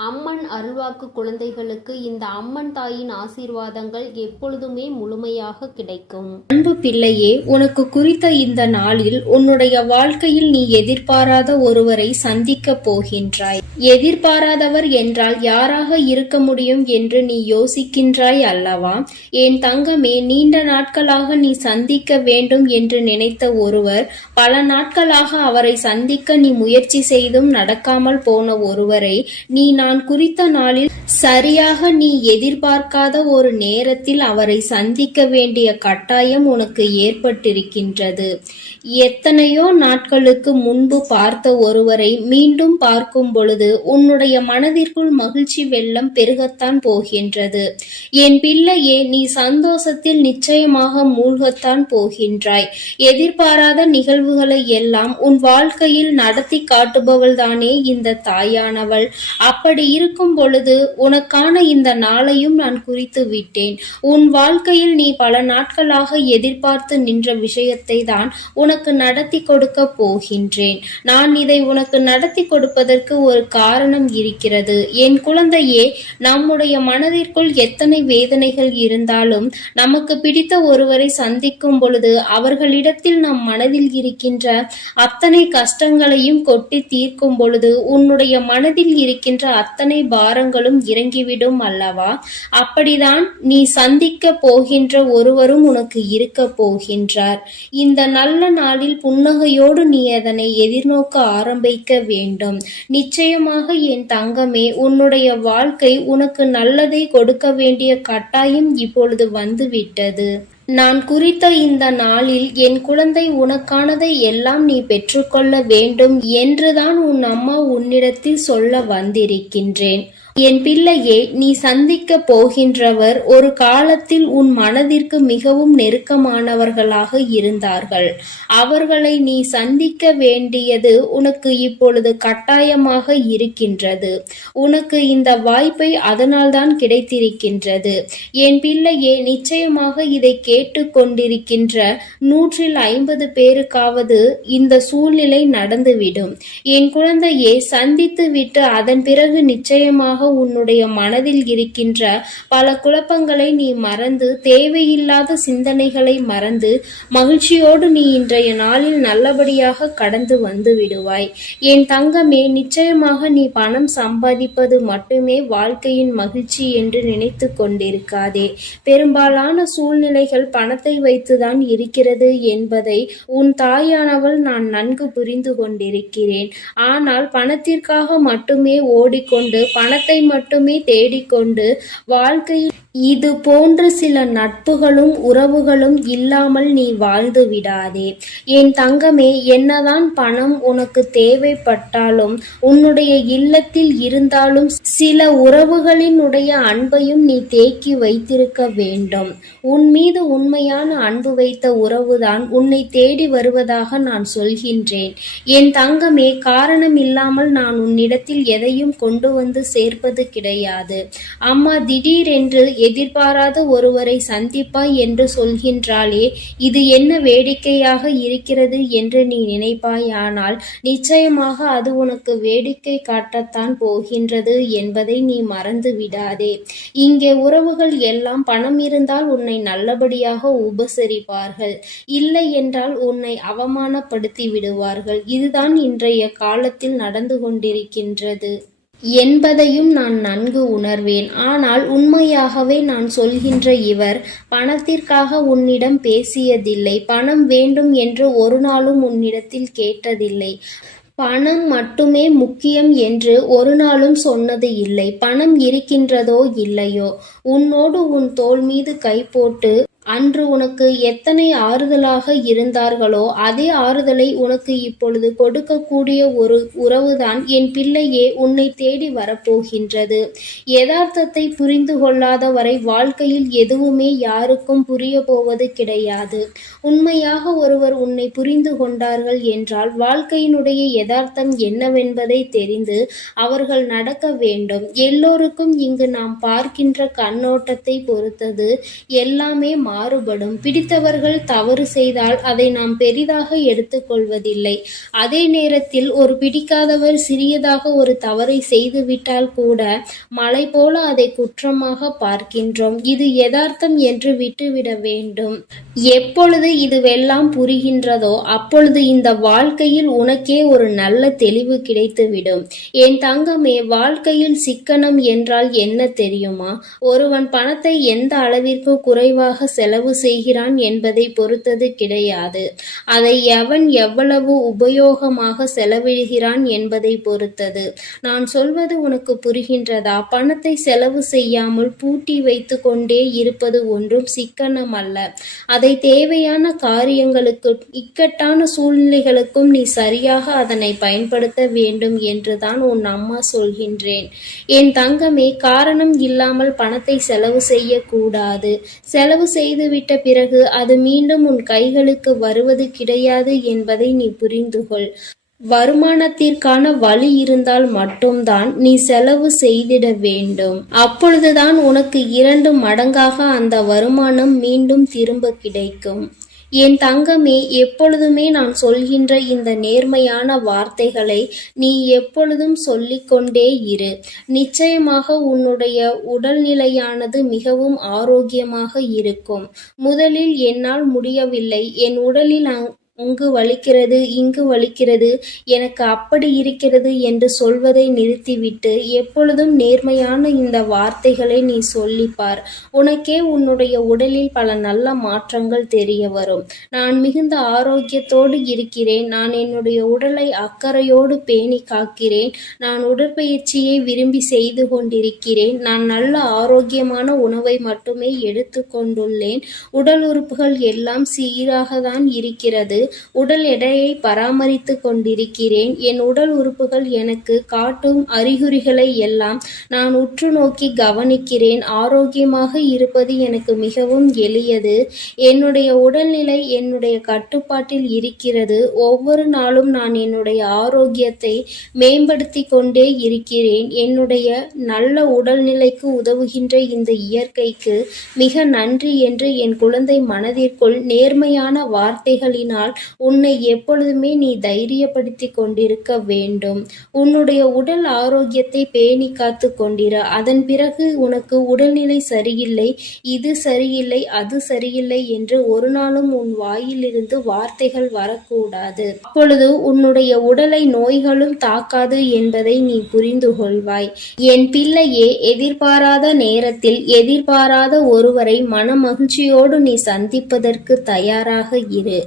அம்மன் அருள்வாக்கு குழந்தைகளுக்கு இந்த அம்மன் தாயின் ஆசீர்வாதங்கள் எப்பொழுதுமே முழுமையாக கிடைக்கும். அன்பு பிள்ளையே உனக்கு குறித்த இந்த நாளில் உன்னுடைய வாழ்க்கையில் நீ எதிர்பாராத ஒருவரை சந்திக்கப் போகின்றாய். எதிர்பாராதவர் என்றால் யாராக இருக்க முடியும் என்று நீ யோசிக்கின்றாய் அல்லவா? என் தங்கமே நீண்ட நாட்களாக நீ சந்திக்க வேண்டும் என்று நினைத்த ஒருவர் பல நாட்களாக அவரை சந்திக்க நீ முயற்சி செய்தும் நடக்காமல் போன ஒருவரை நீ நான் நான் குறித்த நாளில் சரியாக நீ எதிர்பார்க்காத ஒரு நேரத்தில் அவரை சந்திக்க வேண்டிய கட்டாயம் உனக்கு ஏற்பட்டிருக்கின்றது. எத்தனையோ நாட்களுக்கு முன்பு பார்த்த ஒருவரை மீண்டும் பார்க்கும் பொழுது உன்னுடைய மனதிற்குள் மகிழ்ச்சி வெள்ளம் பெருகத்தான் போகின்றது. என் பிள்ளையே நீ சந்தோஷத்தில் நிச்சயமாக மூழ்கத்தான் போகின்றாய். எதிர்பாராத நிகழ்வுகளை எல்லாம் உன் வாழ்க்கையில் நடத்தி காட்டுபவள் தானே இந்த தாயானவள். அப்படி இருக்கும் பொழுது உனக்கான இந்த நாளையும் நான் குறித்து விட்டேன். உன் வாழ்க்கையில் நீ பல நாட்களாக எதிர்பார்த்து நின்ற விஷயத்தை தான் உனக்கு நடத்தி கொடுக்க போகின்றேன். நான் இதை உனக்கு நடத்தி கொடுப்பதற்கு ஒரு காரணம் இருக்கிறது. என் குழந்தையே நம்முடைய மனதிற்குள் எத்தனை வேதனைகள் இருந்தாலும் நமக்கு பிடித்த ஒருவரை சந்திக்கும் பொழுது அவர்களிடத்தில் நம் மனதில் இருக்கின்ற அத்தனை கஷ்டங்களையும் கொட்டி தீர்க்கும் பொழுது உன்னுடைய மனதில் இருக்கின்ற அத்தனை பாரங்களும் இறங்கிவிடும் அல்லவா? அப்படிதான் நீ சந்திக்க போகின்ற ஒருவரும் உனக்கு இருக்க போகின்றார். இந்த நல்ல நாளில் புன்னகையோடு நீ அதனை எதிர்நோக்க ஆரம்பிக்க வேண்டும். நிச்சயமாக என் தங்கமே உன்னுடைய வாழ்க்கை உனக்கு நல்லதை கொடுக்க வேண்டிய கட்டாயம் இப்பொழுது வந்துவிட்டது. நான் குறித்த இந்த நாளில் என் குழந்தை உனக்கானதை எல்லாம் நீ பெற்றுக்கொள்ள வேண்டும் என்றுதான் உன் அம்மா உன்னிடத்தில் சொல்ல வந்திருக்கின்றேன். என் பிள்ளையே நீ சந்திக்க போகின்றவர் ஒரு காலத்தில் உன் மனதிற்கு மிகவும் நெருக்கமானவர்களாக இருந்தார்கள். அவர்களை நீ சந்திக்க வேண்டியது உனக்கு இப்பொழுது கட்டாயமாக இருக்கின்றது. உனக்கு இந்த வாய்ப்பை அதனால்தான் கிடைத்திருக்கின்றது. என் பிள்ளையே நிச்சயமாக இதை கேட்டுக்கொண்டிருக்கின்ற நூற்றில் ஐம்பது பேருக்காவது இந்த சூழ்நிலை நடந்துவிடும். என் குழந்தையை சந்தித்து விட்டு அதன் பிறகு நிச்சயமாக உன்னுடைய மனதில் இருக்கின்ற பல குழப்பங்களை நீ மறந்து தேவையில்லாத சிந்தனைகளை மறந்து மகிழ்ச்சியோடு நீ இன்றைய நாளில் நல்லபடியாக கடந்து வந்து விடுவாய். என் தங்கமே நிச்சயமாக நீ பணம் சம்பாதிப்பது மட்டுமே வாழ்க்கையின் மகிழ்ச்சி என்று நினைத்து கொண்டிருக்காதே. பெரும்பாலான சூழ்நிலைகள் பணத்தை வைத்துதான் இருக்கிறது என்பதை உன் தாயானவள் நான் நன்கு புரிந்து கொண்டிருக்கிறேன். ஆனால் பணத்திற்காக மட்டுமே ஓடிக்கொண்டு பணத்தை மட்டுமே தேடிக்கொண்டு வாழ்க்கையில் இது போன்ற சில நட்புகளும் உறவுகளும் இல்லாமல் நீ வாழ்ந்து விடாதே. என் தங்கமே என்னதான் பணம் உனக்கு தேவைப்பட்டாலும் உன்னுடைய இல்லத்தில் இருந்தாலும் சில உறவுகளினுடைய அன்பையும் நீ தேக்கி வைத்திருக்க வேண்டும். உன் மீது உண்மையான அன்பு வைத்த உறவுதான் உன்னை தேடி வருவதாக நான் சொல்கின்றேன். என் தங்கமே காரணம் இல்லாமல் நான் உன்னிடத்தில் எதையும் கொண்டு வந்து இருப்பது கிடையாது. அம்மா திடீரென்று எதிர்பாராத ஒருவரை சந்திப்பாய் என்று சொல்கின்றாளே இது என்ன வேடிக்கையாக இருக்கிறது என்று நீ நினைப்பாயானால் நிச்சயமாக அது உனக்கு வேடிக்கை காட்டத்தான் போகின்றது என்பதை நீ மறந்து விடாதே. இங்கே உறவுகள் எல்லாம் பணம் இருந்தால் உன்னை நல்லபடியாக உபசரிப்பார்கள். இல்லை என்றால் உன்னை அவமானப்படுத்தி விடுவார்கள். இதுதான் இன்றைய காலத்தில் நடந்து கொண்டிருக்கின்றது. என்பதையும் நான் நன்கு உணர்வேன். ஆனால் உண்மையாகவே நான் சொல்கின்ற இவர் பணத்திற்காக உன்னிடம் பேசியதில்லை. பணம் வேண்டும் என்று ஒரு நாளும் உன்னிடத்தில் கேட்டதில்லை. பணம் மட்டுமே முக்கியம் என்று ஒரு நாளும் சொன்னது இல்லை. பணம் இருக்கின்றதோ இல்லையோ? உன்னோடு உன் தோல் மீது கை போட்டு அன்று உனக்கு எத்தனை ஆறுதலாக இருந்தார்களோ அதே ஆறுதலை உனக்கு இப்பொழுது கொடுக்கக்கூடிய ஒரு உறவுதான் என் பிள்ளையே உன்னை தேடி வரப்போகின்றது. யதார்த்தத்தை புரிந்து கொள்ளாத வரை வாழ்க்கையில் எதுவுமே யாருக்கும் புரிய போவது கிடையாது. உண்மையாக ஒருவர் உன்னை புரிந்து கொண்டார்கள் என்றால் வாழ்க்கையினுடைய யதார்த்தம் என்னவென்பதை தெரிந்து அவர்கள் நடக்க வேண்டும். எல்லோருக்கும் இங்கு நாம் பார்க்கின்ற கண்ணோட்டத்தை பொறுத்தது எல்லாமே மாறுபடும். பிடித்தவர்கள் தவறு செய்தால் அதை நாம் பெரிதாக எடுத்துக்கொள்வதில்லை அதே நேரத்தில் ஒரு பிடிக்காதவர் சிறியதாக ஒரு தவறை செய்துவிட்டால் கூட மலை போல அதை குற்றமாக பார்க்கின்றோம். இது யதார்த்தம் என்று விட்டுவிட வேண்டும். எப்பொழுது இதுவெல்லாம் புரிகின்றதோ அப்பொழுது இந்த வாழ்க்கையில் உனக்கே ஒரு நல்ல தெளிவு கிடைத்துவிடும். என் தங்கமே வாழ்க்கையில் சிக்கனம் என்றால் என்ன தெரியுமா? ஒருவன் பணத்தை எந்த அளவிற்கு குறைவாக செலவு செய்கிறான் என்பதை பொறுத்தது கிடையாது. அதை எவன் எவ்வளவு உபயோகமாக செலவிடுகிறான் என்பதை பொறுத்தது. நான் சொல்வது உனக்கு புரிகின்றதா? பணத்தை செலவு செய்யாமல் பூட்டி வைத்து கொண்டே இருப்பது ஒன்றும் சிக்கனம் அல்ல. அதை தேவையான காரியங்களுக்கு இக்கட்டான சூழ்நிலைகளுக்கும் நீ சரியாக அதனை பயன்படுத்த வேண்டும் என்றுதான் உன் அம்மா சொல்கின்றேன். என் தங்கமே காரணம் இல்லாமல் பணத்தை செலவு செய்யக்கூடாது. செலவு செய்துவிட்ட பிறகு அது மீண்டும் உன் கைகளுக்கு வருவது கிடையாது என்பதை நீ புரிந்துகொள். வருமானத்திற்கான வழி இருந்தால் மட்டும்தான் நீ செலவு செய்திட வேண்டும். அப்பொழுதுதான் உனக்கு இரண்டு மடங்காக அந்த வருமானம் மீண்டும் திரும்ப கிடைக்கும். என் தங்கமே எப்பொழுதுமே நான் சொல்கின்ற இந்த நேர்மையான வார்த்தைகளை நீ எப்பொழுதும் சொல்லிக்கொண்டே இரு. நிச்சயமாக உன்னுடைய உடல்நிலையானது மிகவும் ஆரோக்கியமாக இருக்கும். முதலில் என்னால் முடியவில்லை. என் உடலில் அங்- அங்கு வலிக்கிறது இங்கு வலிக்கிறது. எனக்கு அப்படி இருக்கிறது என்று சொல்வதை நிறுத்திவிட்டு எப்பொழுதும் நேர்மையான இந்த வார்த்தைகளை நீ சொல்லிப்பார். உனக்கே உன்னுடைய உடலில் பல நல்ல மாற்றங்கள் தெரிய வரும். நான் மிகுந்த ஆரோக்கியத்தோடு இருக்கிறேன். நான் என்னுடைய உடலை அக்கறையோடு பேணி காக்கிறேன். நான் உடற்பயிற்சியை விரும்பி செய்து கொண்டிருக்கிறேன். நான் நல்ல ஆரோக்கியமான உணவை மட்டுமே எடுத்துக்கொண்டுள்ளேன் உடல் உறுப்புகள் எல்லாம் சீராக தான் இருக்கிறது. உடல் எடையை பராமரித்து கொண்டிருக்கிறேன். என் உடல் உறுப்புகள் எனக்கு காட்டும் அறிகுறிகளை எல்லாம் நான் உற்று நோக்கி கவனிக்கிறேன். ஆரோக்கியமாக இருப்பது எனக்கு மிகவும் எளியது. என்னுடைய உடல்நிலை என்னுடைய கட்டுப்பாட்டில் இருக்கிறது. ஒவ்வொரு நாளும் நான் என்னுடைய ஆரோக்கியத்தை மேம்படுத்தி கொண்டே இருக்கிறேன். என்னுடைய நல்ல உடல்நிலைக்கு உதவுகின்ற இந்த இயற்கைக்கு மிக நன்றி என்று என் குழந்தை மனதிற்குள் நேர்மையான வார்த்தைகளினால் உன்னை எப்பொழுதுமே நீ தைரியப்படுத்தி கொண்டிருக்க வேண்டும். உன்னுடைய உடல் ஆரோக்கியத்தை பேணி காத்து கொண்டிரு. அதன் பிறகு உனக்கு உடல்நிலை சரியில்லை இது சரியில்லை அது சரியில்லை என்று ஒரு நாளும் உன் வாயிலிருந்து வார்த்தைகள் வரக்கூடாது. அப்பொழுது உன்னுடைய உடலை நோய்களும் தாக்காது என்பதை நீ புரிந்து கொள்வாய். என் பிள்ளையே எதிர்பாராத நேரத்தில் எதிர்பாராத ஒருவரை மனமகிழ்ச்சியோடு நீ சந்திப்பதற்கு தயாராக இரு.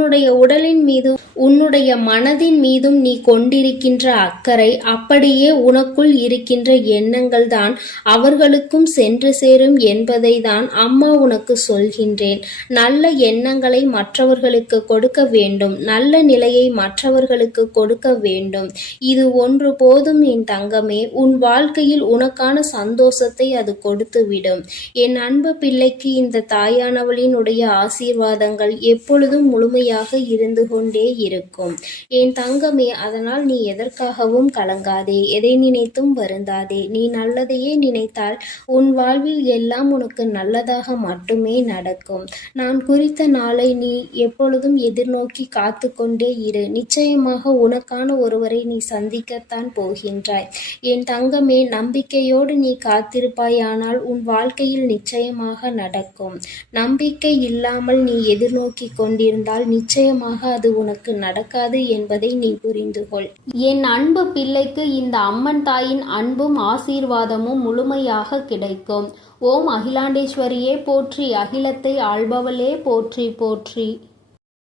உன்னுடைய உடலின் மீதும் உன்னுடைய மனதின் மீதும் நீ கொண்டிருக்கின்ற அக்கறை அப்படியே உனக்குள் இருக்கின்ற எண்ணங்கள் தான் அவர்களுக்கும் சென்று சேரும் என்பதை தான் அம்மா உனக்கு சொல்கின்றேன். நல்ல எண்ணங்களை மற்றவர்களுக்கு கொடுக்க வேண்டும். நல்ல நிலையை மற்றவர்களுக்கு கொடுக்க வேண்டும். இது ஒன்று போதும் என் தங்கமே. உன் வாழ்க்கையில் உனக்கான சந்தோஷத்தை அது கொடுத்துவிடும். என் அன்பு பிள்ளைக்கு இந்த தாயானவளினுடைய ஆசீர்வாதங்கள் எப்பொழுதும் முழுமையாக இருந்து கொண்டே இருக்கும். என் தங்கமே அதனால் நீ எதற்காகவும் கலங்காதே. எதை நினைத்தும் வருந்தாதே. நீ நல்லதையே நினைத்தால் உன் வாழ்வில் எல்லாம் உனக்கு நல்லதாக மட்டுமே நடக்கும். நான் குறித்த நாளை நீ எப்பொழுதும் எதிர்நோக்கி காத்து கொண்டே இரு. நிச்சயமாக உனக்கான ஒருவரை நீ சந்திக்கத்தான் போகின்றாய். என் தங்கமே நம்பிக்கையோடு நீ காத்திருப்பாயானால் உன் வாழ்க்கையில் நிச்சயமாக நடக்கும். நம்பிக்கை இல்லாமல் நீ எதிர்நோக்கி கொண்டிருந்தால் நீ நிச்சயமாக அது உனக்கு நடக்காது என்பதை நீ புரிந்து கொள். என் அன்பு பிள்ளைக்கு இந்த அம்மன் தாயின் அன்பும் ஆசீர்வாதமும் முழுமையாக கிடைக்கும். ஓம் அகிலாண்டேஸ்வரியே போற்றி அகிலத்தை ஆள்பவளே போற்றி போற்றி.